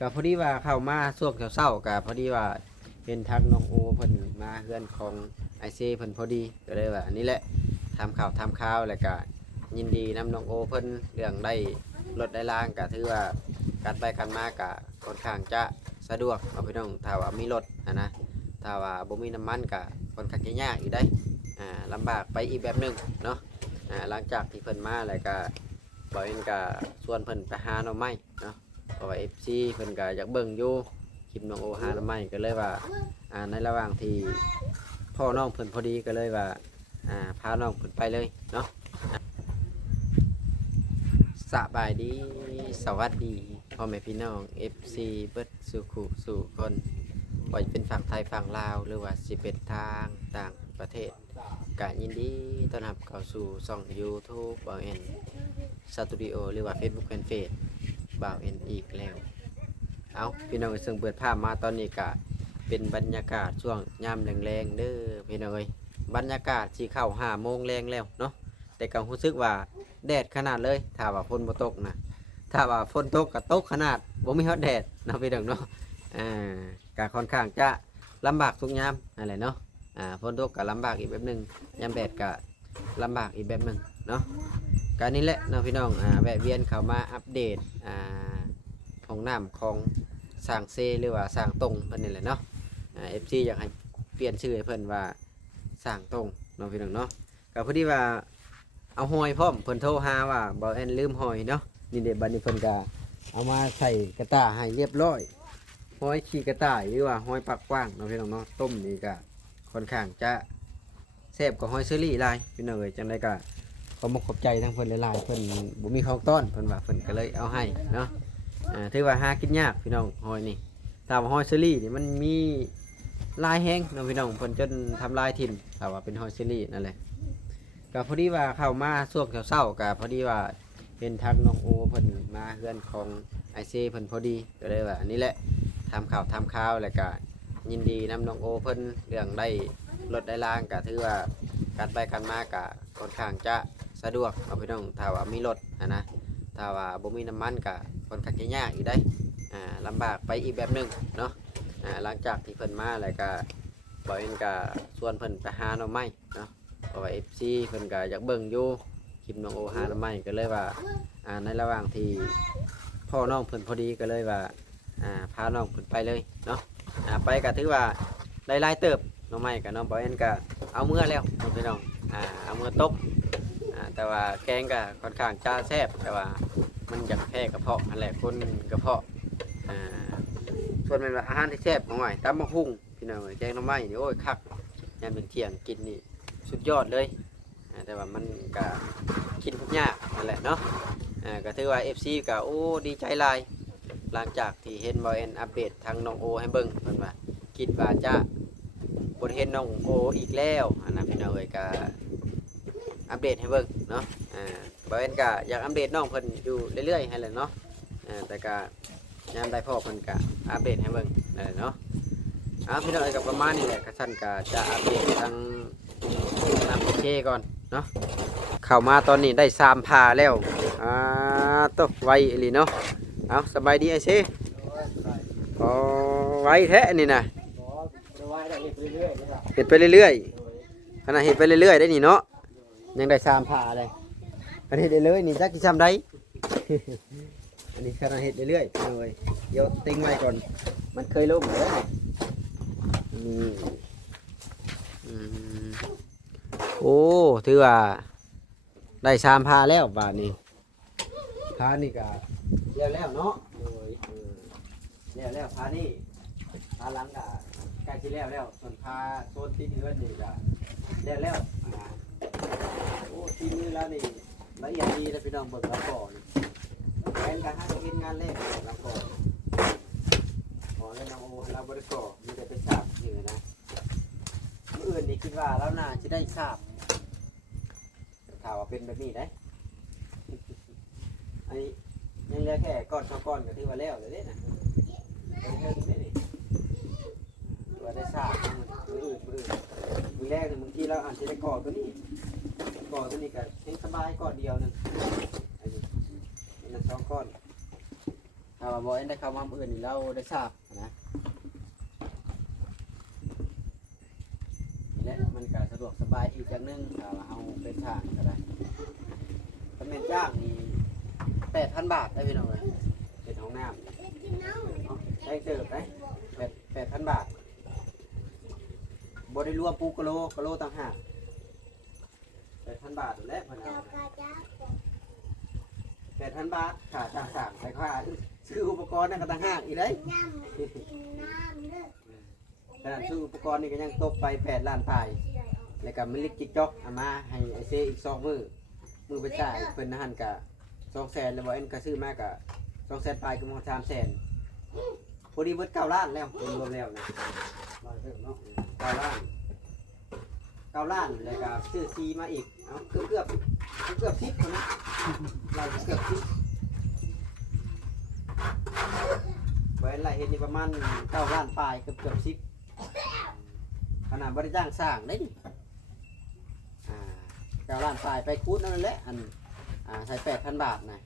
ก็พอดีว่าเข้ามาช่วงเช้าๆก็พอดีว่าเห็นทางน้องโอเพิ่นมาเฮือนของไอเซเพิ่นพอดีก็เลยว่าอันนี้แหละทำข่าวแล้วก็ยินดีนำน้องโอเพิ่นเรื่องได้รถได้ล่างก็ถือว่าการไปกันมาก็ค่อนข้างจะสะดวกเอาพี่น้องถ้าว่ามีรถนะถ้าว่าบ่มีน้ำมันก็ค่อนข้างจะยากอยู่ได้ลำบากไปอีกแบบหนึงเนาะหลังจากที่เพิ่นมาแล้วก็บ่เห็นก็ชวนเพิ่นไปหาหน่อไม้เนาะเพราะว่า FC เพิ่นก็อยากเบิ่งอยู่คลิปน้องโอหาหน่อไม้ก็เลยว่าในระหว่างที่พ่อน้องเพิ่นพอดีก็เลยว่าพาน้องเพิ่นไปเลยเนาะสบายดีสวัสดีพ่อแม่พี่น้อง FC เบิดสู่คู่สู่คนว่าจะเป็นฝั่งไทยฝั่งลาวหรือว่าสิเป็นทางต่างประเทศก็ยินดีต้อนรับเข้าสู่ช่อง YouTube บ่าวเอ็นสตูดิโอหรือว่า Facebook Fanpage บ่าวเอ็นอีกแล้วเอาพี่น้องซึ่งเปิดภาพมาตอนนี้ก็เป็นบรรยากาศช่วงยามแรงๆเด้อพี่น้องเอ้ยบรรยากาศที่เข้า5 โมงแรงแล้วเนาะแต่ก็รู้สึกว่าแดดขนาดเลยถ้าว่าฝนบ่ตกนะถ้าว่าฝนตกก็ตกขนาดบ่มีฮอดแดดเนาะพี่น้องเนาะก็ค่อนข้างจะลำบากทุกยามนั่นแหละเนาะฝนตกก็ลำบากอีกแบบหนึ่งยามแดดก็ลำบากอีกแบบหนึ่งเนาะการนี้แหละเนาะพี่น้องแวะเวียนเข้ามาอัปเดตห้องน้ำของสร้างเซหรือว่าสร้างตรงเพิ่นนี่แหละเนาะFC อยากให้เปลี่ยนชื่อให้เพิ่นว่าสร้างตรงเนาะพี่น้องเนาะก็พอดีว่าเอาหอยพร้อมเพิ่นโทรหาว่าบ่แอนลืมหอยเนาะนี่เด็ดบัดนี้เพิ่นก็เอามาใส่กระตาให้เรียบร้อยหอยขี้กระต่ายหรือว่าหอยปากกว้างเนาะพี่น้องเนาะต้มนี่ก็ค่อนข้างจะแซ่บกว่าหอยเชอรี่หลายพี่น้องเอ้ยจังได๋ก็ขอบอกขอบใจทั้งเพิ่นหลายๆเพิ่นบ่มีของต้อนเพิ่นว่าเพิ่นก็เลยเอาให้เนาะถือว่าหากินยากพี่น้องหอยนี่ถ้าว่าหอยเชอรี่นี่มันมีลายแห้งเนาะพี่น้องเพิ่นจนทำลายทิ่มถ้าว่าเป็นหอยเชอรี่นั่นแหละก็พอดีว่าเข้ามาช่วงเช้าๆก็พอดีว่าเห็นทางน้องโอเพิ่นมาเฮือนของไอเซเพิ่นพอดีก็เลยว่าอันนี้แหละทำข่าวแล้วก็ยินดีนำน้องโอเพิ่นเรื่องได้รถได้ล่างก็ถือว่าการไปกันมาก็ค่อนข้างจะสะดวกเอาพี่น้องถ้าว่ามีรถนะถ้าว่าบ่มีน้ำมันก็ค่อนข้างจะยากอยู่ได้ลำบากไปอีกแบบหนึงเนาะหลังจากที่เพิ่นมาแล้วก็บ่เห็นก็ชวนเพิ่นไปหาหน่อไม้เนาะเพราะว่า FC เพิ่นก็อยากเบิ่งอยู่คลิปน้องโอหาหน่อไม้ก็เลยว่าในระหว่างที่พ่อน้องเพิ่นพอดีก็เลยว่าพาน้องเพิ่นไปเลยเนาะไปก็ถือว่าหลายๆเติบหน่อไม้กับน้องบ่เห็นก็เอาเมื่อแล้วพี่น้องเอาเมื่อตกแต่ว่าแกงก็ค่อนข้างจะแซ่บแต่ว่ามันอยากแพ้กระเพาะนั่นแหละคนกระเพาะส่วนเป็นอาหารที่แซ่บของหน่อยตำมะฮุ่งพี่น้องแกงหน่อไม้นี่โอ้ยคักยามเป็นเที่ยงกินนี่สุดยอดเลยแต่ว่ามันก็กินยากนั่นแหละเนาะก็ถือว่า FC ก็โอ้ดีใจหลายหลังจากที่เห็นบ่เอ็นอัปเดตทางน้องโอให้เบิ่งเพิ่นว่าคิดว่าจะบ่เห็นน้องโออีกแล้วนะพี่น้องเอ้ยก็อัปเดตให้เบิ่งเนาะบ่เอ็นก็อยากอัปเดตน้องเพิ่นอยู่เรื่อยๆให้แหละเนาะแต่ก็ยามได้พ่อเพิ่นก็อัปเดตให้เบิ่งนั่นแหละเนาะพี่น้องเอ้ยก็ประมาณนี้แหละก็ซั่นก็จะอัปเดตทางน้ำโอเคก่อนเนาะเข้ามาตอนนี้ได้3พาแล้วตกไวอีหลีเนาะเอาสบายดีไอ้เซ่ไวแท้นี่นะเห็ดไปเรื่อยๆขณะเห็ดไปเรื่อยๆได้นี่เนาะยังได้3พาเลยอันนี้ได้เลยนี่จักกี่ซ้ำได้ อันนี้ขณะเห็ดเรื่อยๆเลยเดี๋ยวติ้งไว้ก่อนมันเคยล่มแล้วนี่โอ้ถือว่าได้3พาแล้วบาทนี้พานี่ก็แล้วเนาะแล้วพานี่พาหลังก็ใกล้ที่แล้วส่วนพาโซนที่เนื้อนี่ก็แล้วโอ้ที่มือแล้วนี่ละเอียดดีนะพี่น้องเบิกแล้วก่อนแอนการให้กินงานเล่นแล้วก่อนขอให้น้องโอเราบริก่อมีแต่ไปทราบนี่นะอื่นนี่คิดว่าแล้วน่าจะได้ทราบข่าวว่าเป็นแบบนี้ได้ไอ้ยังเหลือแค่ก้อน2ก้อนก็ถือว่าแล้วเลยนะว่าได้ทราบมืออื่นมือแรกเนี่ยบางทีเราอาจจะได้ก่อตัวนี้ก็ให้สบายก่อนเดียวนึงอันนั้น2ก้อนถ้าว่าบ่ เอ็นได้เข้ามามื้ออื่นนี่เราได้ทราบนะนี่แหละมันก็สะดวกสบายอีกอย่างหนึงถ้าว่าเฮาเป็นช่างก็ได้ถ้าแม่นจ้างนี่ 8,000 บาทได้พี่น้องเอ้ยเป็นห้องน้ำได้เติบได้8,000 บาทบ่ได้รวมปูกะโลต่างหาก 8,000 บาทและเพิ่นเอา8,000 บาทค่าจ้างสร้างแต่ค่าซื้ออุปกรณ์นั่นก็ต่างหากอีกเด้ขนาดซื้ออุปกรณ์นี่ก็ยังตกไป8 ล้านปลายแล้วก็มันลิกจิกจอกเอามาให้ไอ้เซอีก2มื้อไปจ่ายเพิ่นนั่นก็200,000แล้วบ่เอ็นก็ซื้อมาก็200,000ปลายก็มา300,000พอดีเบิด9 ล้านแล้วรวมแล้วนะ9 ล้าน9 ล้านแล้วก็ซื้อซีมาอีกเอาเกือบ10คนนะเราเกือบ10บ่เอ็นไรเฮ็ดนี่ประมาณ9 ล้านปลายเกือบ10ขนาดบ่ได้จ้างสร้างได้นี่9 ล้านปลายไปคูดนั่นแหละอันใช้ 8,000 บาทนะ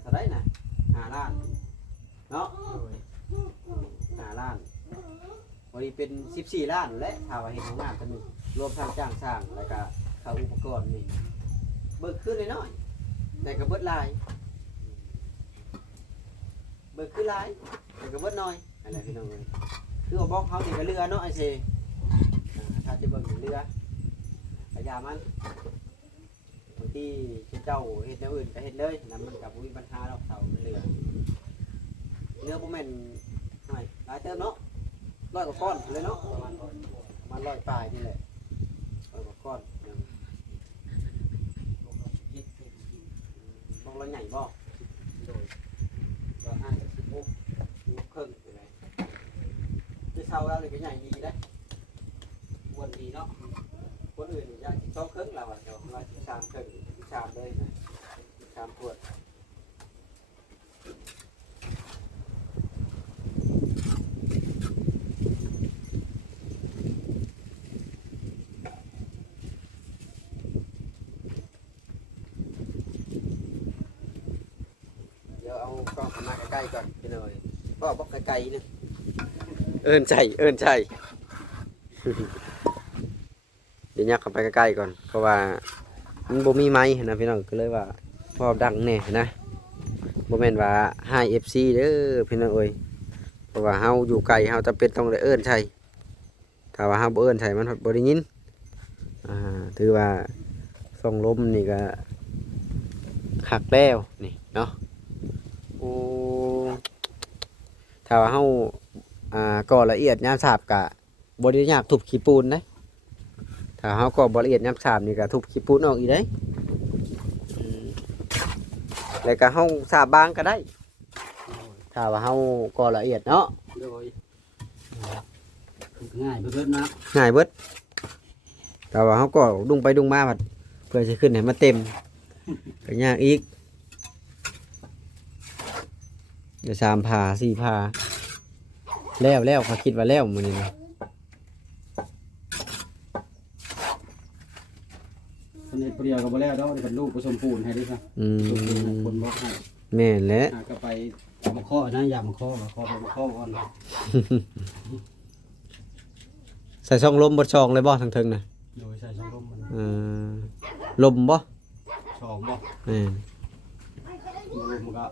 เท่าไรนะ5 ล้านเนาะ5 ล้านวันนี้เป็น14 ล้านและถ้าว่าเห็นงานกันนี่รวมทางจ้างสร้างแล้วก็ค่าอุปกรณ์นี่เบิกขึ้นน้อยๆแต่ก็เบิดหลายเบิกขึ้นหลายแต่ก็เบิดน้อยอะไรพี่น้องเลยคือว่าบอกเขานี่ก็เรือเนาะไอ้เซถ้าจะเบิกเรือพยายามมันบางทีเจ้าเห็ดแนวอื่นก็เห็ดเลยนะมันกับมีปัญหาเราเสาเรือพวกแม่นหน่อยหลายเติมเนาะ100 กว่าก้อนเลยเนาะประมาณ100 ปลายนี่แหละ100 กว่าก้อนบอกเราใหญ่บอกก็16 ครึ่งไปเลยที่เช่าแล้วเลยก็ใหญ่ดีได้อ้วนดีเนาะคนอื่นอยาก12 ครึ่งเราเดี๋ยวเรา13 ครึ่ง13เลยนะ13 ขวดเดี๋ยวเอากล้องเข้ามาใกล้ๆก่อนพี่หน่อยบอกไกลๆนึงเอิ้นใจเดี๋ยวยักเข้าไปใกล้ๆก่อนเพราะว่ามันบ่มีไม้นะพี่น้องก็เลยว่าพอดังแน่นะบ่แม่นว่าให้ FC เด้อพี่น้องเอ้ยเพราะว่าเฮาอยู่ไกลเฮาจำเป็นต้องได้เอิ้นใช่ถ้าว่าเฮาบ่เอิ้นใช่มันบ่ได้ยินถือว่าส่องลมนี่ก็คักแล้วนี่เนาะโอ้ถ้าว่าเฮาก่อละเอียดยามฉาบก็บ่ได้ยากทุบขี้ปูนเด้ถ้าเฮาก่อบ่ละเอียดยามฉาบนี่ก็ทุบขี้ปูนออกอีกเด้แล้วก็เฮาฉาบบางก็ได้ถ้าว่าเฮาก่อละเอียดเนาะโดยง่ายเบิดนะง่ายเบิดแต่ว่าเฮาก็ดุงไปดุงมาบัดเพื่อสิขึ้นให้มันเต็มก็ยากอีกเดี๋ยว3 ผ่า 4 ผ่าแล้วเขาคิดว่าแล้วมื้อนี้นะคนนี้เปรียวกับบ่แล้วดอกได้บรรลุผสมปูนให้ดิซะคนบอกให้แม่นแหละก็ไปมาข้อนะอย่ามาข้อไปมาข้อก่อนใส่ช่องลมบดช่องเลยบ่ทางเทิงน่ะโดยใส่ช่องลมมันลมบ่ช่องบ่แม่นลมก็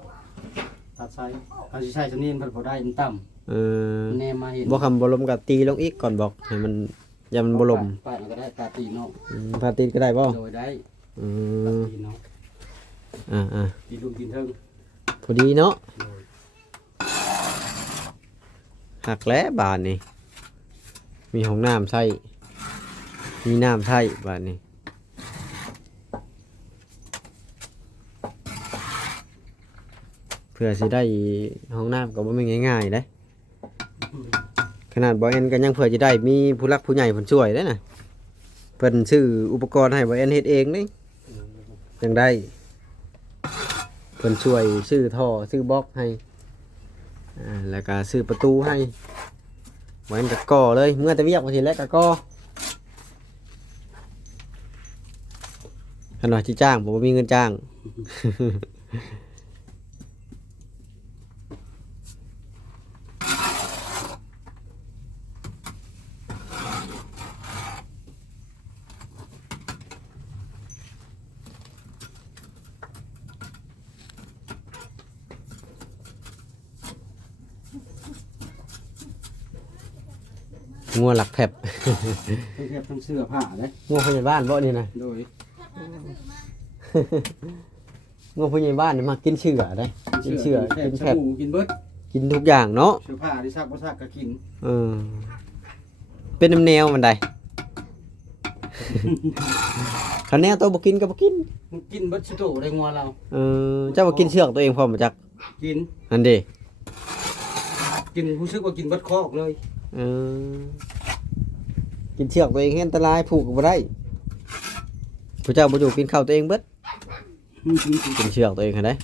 ตัดใส่การสิใช้ชนิดมันบ่ได้มันต่ำแน่มาเห็นบ่คำบ่ลมก็ตีลงอีกก่อนบอกให้มันอย่ามันบ่ลมปาดก็ได้ตาตีเนาะตาตีก็ได้บ่โดยได้ตีเนาะตีลุมตีเทิงพอดีเนาะหักแล้วบานนี่มีห้องน้ำใส่มีน้ำใส่บานนี่เพื่อสิได้ห้องน้ำก็บ่แม่นง่ายๆเด้ขนาดบ่เอ็นก็ยังเพื่อจะได้มีผู้รักผู้ใหญ่เพิ่นช่วยเด้น่ะเพิ่นซื้ออุปกรณ์ให้บ่เอ็นเฮ็ดเองนี่จังได้เพิ่นช่วยซื้อท่อซื้อบล็อกให้แล้วก็ซื้อประตูให้บ่เอ็นก็ก่อเลยเมื่อแต่เวียกบ่สิแล้วก็ก่อคันว่าสิจ้างบ่มีเงินจ้าง งัวหลักแผบ ทั้งแทบทั้งเสื้อผ้าเด้ งัวผู้ใหญ่บ้านบ่นี่นะ โดย งัวผู้ใหญ่บ้านนี่มากินเชื่อได้กินเชื่อ แท กิ บ น ส แผบ บู่กินเบิด กินทุกอย่างเนาะ เสื้อผ้าที่ซักบ่ซักก็กิน เออเป็นน้ำแนวมันใด คันแนวตัวบ่กินก็บ่กิน มันกินเบิดสิโตได้งัวเรา เจ้าบ่กินเชือกตัวเองพร้อมบ่จัก กิน นั่นเด้ กินรู้สึกว่ากินเบิดคอกเลย เออกินเชือกตัวเองอันตรายผูกก็บ่ได้ผู้เจ้าบ่อยู่กินข้าวตัวเองเบิดกินเชือกตัวเองหั่นเด้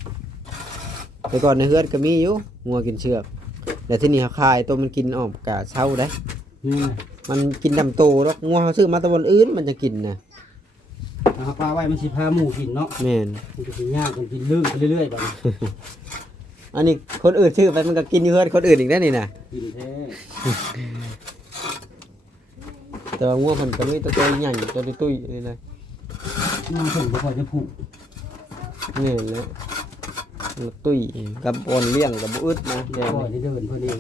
แต่ก่อนในเฮือนก็มีอยู่งัวกินเชือกแต่ที่นี่เขาคายตัวมันกินออกกะเช้าได้ นี่ มันกินดำโตดอกงัวเขาซื้อมาแตะวันอื่นมันจะกินนะ เอาปลาไว้มันสิพาหมูกินเนาะ แม่น มันจะกินยากกันกินลื่นไปเรื่อยๆบัดนี้ อันนี้คนอื่นซื้อไปมันก็กินอยู่เฮือนคนอื่นอีกได้นี่นะ กินแท้ แต่ว่างัวมันก็มีตัวใหญ่ตัวตุ้ยๆนี่เลย น้องเพิ่นบ่ค่อยจะผูก นี่แหละมันตุ้ยกับอ่อนเลี้ยงกับบ่อึดนะแดง ปล่อย นี่ ได้เดินเพิ่นเอง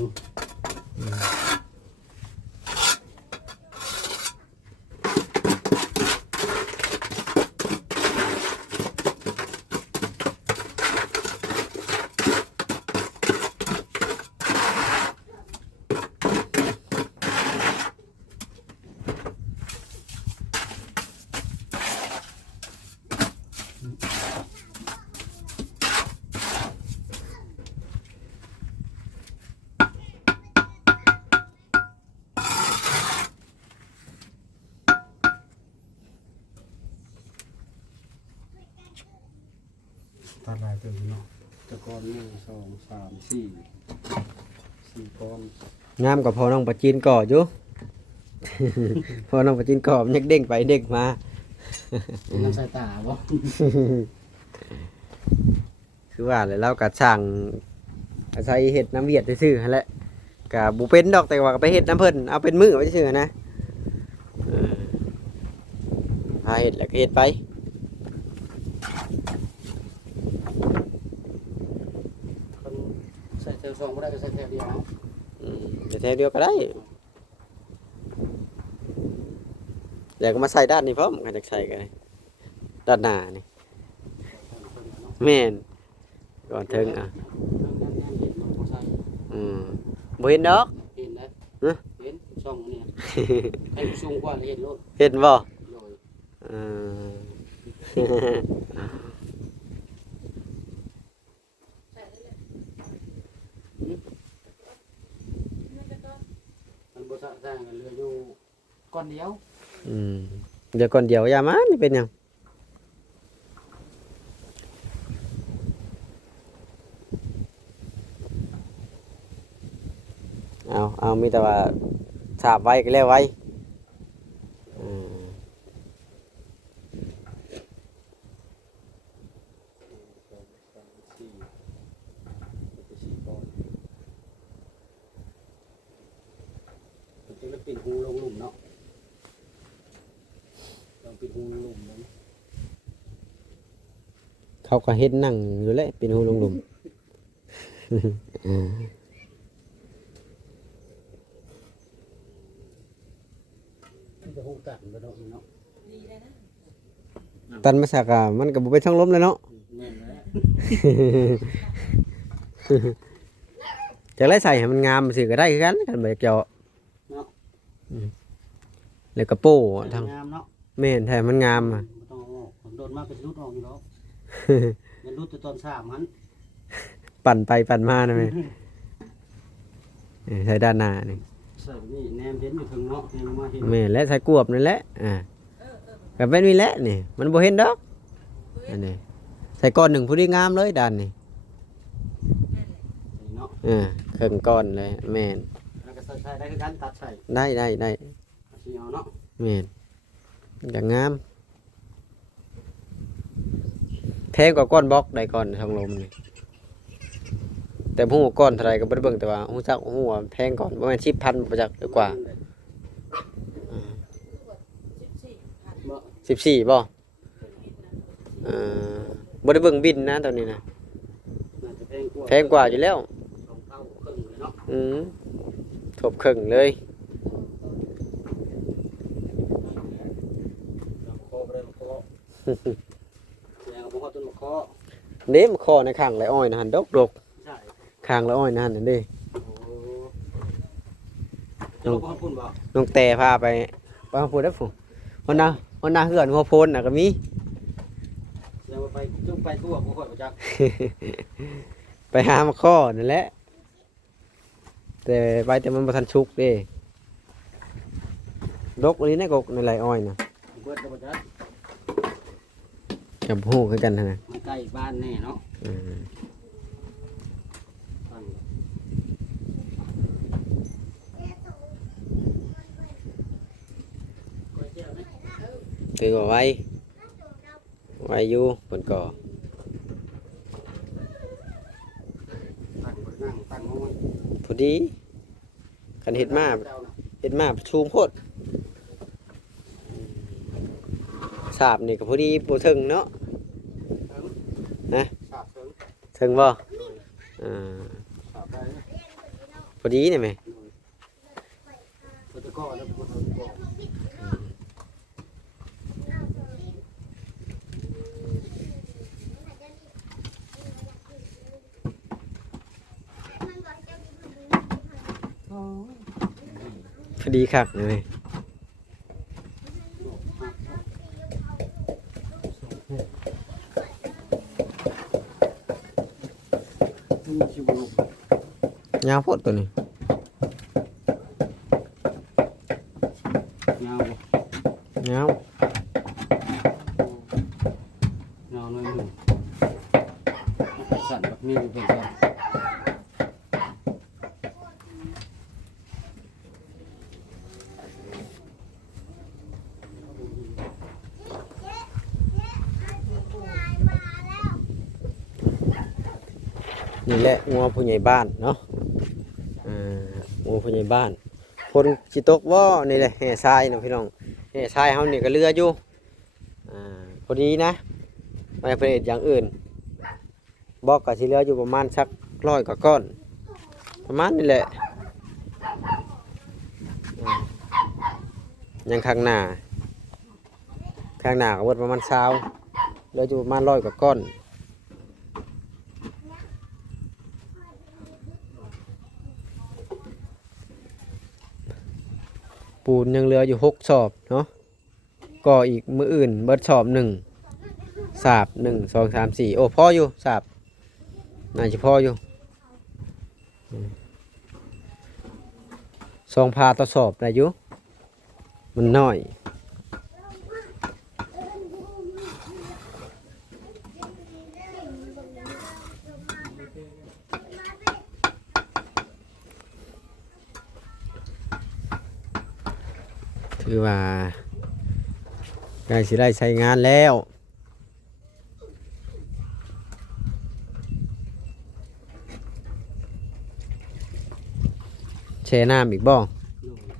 ตัดลายเติมเนาะตะกอน1 2 3 4ก้อน งามกว่าพอน้องปลาจีนก่ออยู่ พอน้องปลาจีนก่อมันยังเด้งไปเด้งมา น้ำสายตาบ่ คือว่าแล้วเราก็สั่งอาศัยเห็ดน้ำเวียดซื่อๆหั่นแหละก็บ่เป็นดอกแต่ว่าก็ไปเฮ็ดน้ำเพิ่นเอาเป็นมื้อไว้ซื่อๆนะเออพาเฮ็ดแล้วก็เฮ็ดไป คนใส่แถว2บ่ได้ก็ใส่แถวเดียวเอา แต่แถวเดียวก็ได้แล้วก็มาใส่ด้านนี้พร้อมก็จะใส่กันด้านหน้านี่แม่นก่อนถึงอ่ะ เห็นมันบ่ใส่ บ่เห็นดอก เห็นนะ ฮะ เห็นช่องเนี่ยให้สูงกว่าเห็นโลด เห็นบ่ โดย เออ มันบ่สะสร้างกันเหลืออยู่ก้อนเดียว เดี๋ยวก่อนเดี๋ยวอย่ามานี่เป็นหยังเอามีแต่ว่าฉาบไว้ก็แล้วไว้อืม 4ก้อนมันจะปิดหูลงหลุมเนาะลองปิดหูลงหลุมเลย เขาก็เฮ็ดนั่งอยู่แหละเป็นหูลงหลุม มันจะหูตัดไปเนาะเนาะ ตันมาสักอะมันก็บ่เป็นช่องลมเลยเนาะ แม่นแล้ว จะไล่ใส่ให้มันงามสิก็ได้คือกันคันบ่อยากเจาะ เนาะ แล้วก็โป้ทาง งามเนาะ แม่นถ้ามันงามอ่ะ บ่ต้องเอาออกผมโดนมากก็สิรุดออกอยู่แล้วมันรุดแต่ตอน3มัน ปั่นไปปั่นมานะแม่ใส่ด้านหน้านี่ ใส่นี่แนมเห็นอยู่ถึงเนาะแนมมาเห็น แม่นและใส่กวบนั่นแหละก็เป็นมีแหละนี่มันบ่เห็นดอกอันนี้ใส่ก้อนหนึ่งผู้ดีงามเลยด้านนี่ เนาะ ครึ่งก้อนเลยแม่น แล้วก็ใส่ได้คือกันตัดใส่ ได้ สิเอาเนาะ แม่นอย่างงามแพงกว่าก้อนบล็อกได้ก้อนทางลมนี่แต่ฮู้ก้อนเท่าไหร่ก็บ่ได้เบิ่งแต่ว่าฮู้จักฮู้ว่าแพงก่อนบ่แม่น10,000บ่จักหรือกว่า บ่ 14บ่เออบ่ได้เบิ่งบินนะตอนนี้นะ น่าจะแพงกว่า แพงกว่าอยู่แล้ว 2เท่าครึ่งเลยเนาะ ทบครึ่งเลย แล้วบ่ฮอดต้นมะเคาะ เด้มคอในข้างไรอ้อยนะหันดก ใช่ ข้างไรอ้อยนะหันนั่นเด้ โอ้จะลงบ่ฮอดพุ่นบ่ น้องแต่พาไปพูดได้ฝูวันน่าเหือนหัวโพนน่ะก็มี แล้วไปจุ่มไปตัวบ่ค่อยบ่จัก ไปหามาข้อนั่นแหละแต่ไปแต่มันบ่ทันชุกเด้ดกอันนี้ในกกในไรอ้อยน่ะ เบิดแล้วบ่จัก กับฮู้คือกันนะ มันใกล้บ้านแน่เนาะ อืม ฟังก้อยแก้วไหม ถือว่าไว้อยู่บนก่อ ตั้งบ่นั่งตั้งห้อย พอดีคันเฮ็ดมาชูมโพดสาบนี่ก็พอดีบ่ถึงเนาะ นะ สาบเถิง ถึงบ่า สาบได้นะ พอดีนี่แหม ตะกอแล้วบ่ตะกอ พอดีคักนี่แหม มีชิวลง ยาวโพดตัวนี้ ยาวบ่ ยาว ยาวหน่อยหนึงสั่นแบบนี้อยู่เพิ่นสั่น นี่แหละงัวผู้ใหญ่บ้านเนาะงัวผู้ใหญ่บ้านคนสิตกบ่นี่แหละแห่ทรายเนาะพี่น้องแห่ทรายเฮานี่ก็เรืออยู่พอดีนะไม่ไปเฮ็ดอย่างอื่นบอกก็สิเหลืออยู่ประมาณสัก100กว่าก้อนประมาณนี่แหละยังข้างหน้าก็เบิดประมาณ20เหลืออยู่ประมาณ100กว่าก้อนปูนยังเหลืออยู่6 สอบเนาะก็อีกมื้ออื่นเบิดสอบ1สาบ1 2 3 4โอ้พออยู่สาบน่าจะพออยู่2 พาต่อสอบได้อยู่มันน้อยถือว่าใกล้สิได้ใช้งานแล้วแช่น้ำอีกบ่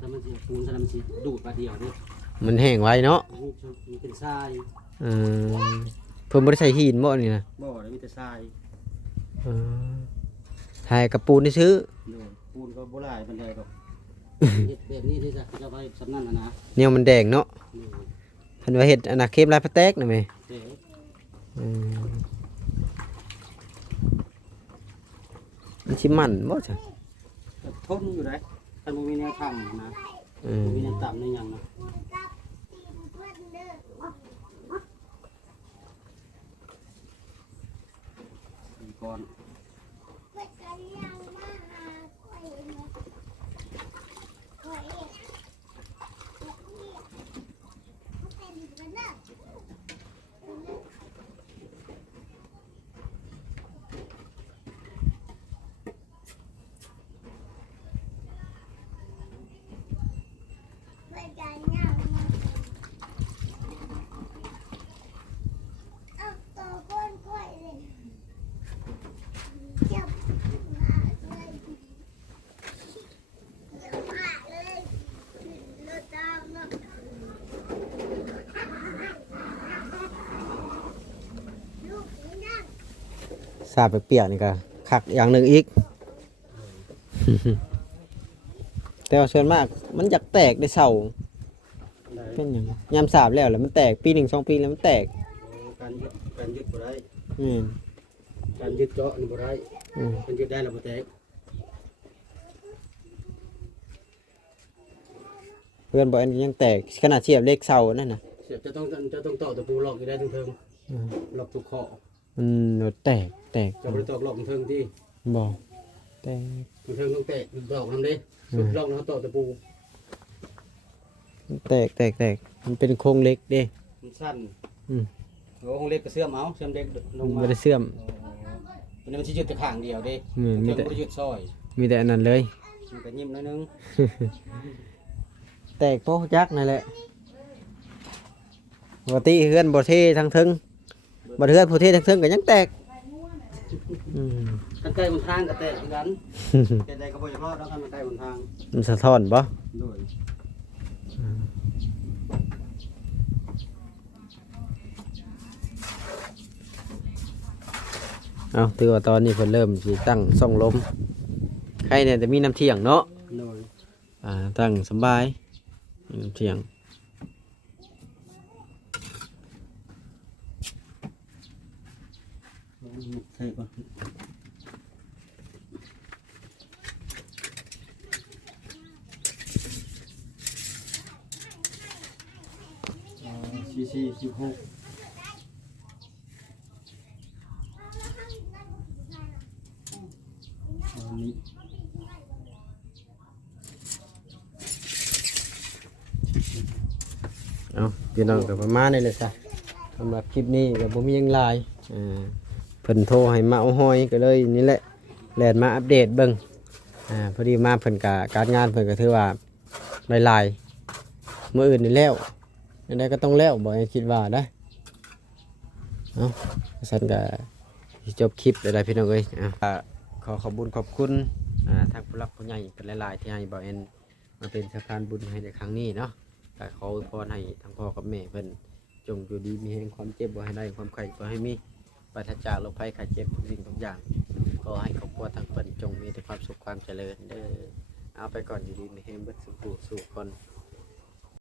ถ้ามันสิปูนถ้ามันสิดูดมาเดียวนี่ มันแห้งไว้เนาะ มันเป็นทราย เออเพิ่นบ่ได้ใส่หินบ่นี่นะ บ่ได้มีแต่ทราย เออถ่ายกับปูนได้ซื้อ โดยปูนก็บ่หลายปานใดดอกเฮ็ดแบบนี้ได้จ้ะจะไว้สำนั้นนะ เนี่ยมันแดงเนาะ โดย เพิ่นว่าเฮ็ดอนาเคมลายพระแตกน่ะแม่ เด้ อืมมันสิมันบ่จ้ะ ก็ทนอยู่ได้ถ้าบ่มีแนวทางนะ อื บ่ ม มีแนวต่ำในหยังนะสี่ก้อนสาบเปียกๆนี่ก็คักอย่างหนึงอีก แต่ว่าส่วนมากมันอยากแตกได้เศร้า ได้ เป็นหยังยามสาบแล้วมันแตกปี1 2 ปีแล้วมันแตก แ การยึดบ่ได้ แม่น การยึดเจาะนี่บ่ได้ อืม มันยึดได้แล้วบ่แตก เพื่อนบอกอันนี้ยังแตกขนาดเสียบเลขเสานั่นน่ะ เสียบจะต้องต่อตะปูหลอกอยู่ได้ถึง อืม หลอกทุกข้อ มันแตก จะบ่ได้ตอกหลอกถึงที่ บ่แตก ถึงต้องแตะตอกนำเด้สุดหลอกแล้วต่อตะปู แตกมันเป็นโครงเหล็กเด้ มันสั้น อืม โอ้ของเล็กก็เสื่อมเอาเสื่อมเล็กลง มัน มา บ่ได้เสื่อม วันนี้มันสิยึดแต่ข้างเดียวเด้ อืมมี มี แต่ แต่ยึดซอย มีแต่อันนั้นเลย มันก็ยิ้มหน้อยนึง แตกโป๊ะจักนั่นแหละปกติเฮือนบ่เททั้งเทึงบ่เฮือนผู้เททั้งเทึงก็ยังแตกอืม กันไกลบนทางก็แตกคือกันแต่ใดก็บ่อยากรอดแล้วกันไกลบนทาง มันสะท้อนบ่ โดย เอาถือว่าตอนนี้เพิ่นเริ่มสิตั้งส่องลมใครเนี่ยจะมีน้ำเที่ยงเนาะ โดย ตั้งสบายมีน้ำเที่ยง ใช่ก่อน44 16อันนี้ เอาพี่น้องก็ประมาณนี้เลยจ้ะสำหรับคลิปนี้ก็บ่มีหยังหลายเพิ่นโทรให้มาเอาหอยก็เลยนี่แหละแล่นมาอัปเดตเบิ่งพอดีมาเพิ่นก็การงานเพิ่นก็ถือว่าหลายๆมื้ออื่นนี่แล้วอันใดก็ต้องแล้วบ่ให้คิดว่านะเอาฉันก็สิจบคลิปแล้วได้พี่น้องเอ้ยขอขอบคุณทางผู้หลักผู้ใหญ่เป็นหลายๆที่ให้บ่เอ็นมาเป็นสะพานบุญให้ในครั้งนี้เนาะ ก็ขออวยพรให้ทั้งพ่อกับแม่เพิ่นจงอยู่ดีมีแห่งความเจ็บบ่ให้ได้ความไข้บ่ให้มีปราศจากโรคภัยไข้เจ็บทุกสิ่งทุกอย่างขอให้ครอบครัวทั้งเพิ่นจงมีแต่ความสุขความเจริญเด้อเอาไปก่อนอยู่ดีมีแห่งเบิดสุขสู่คน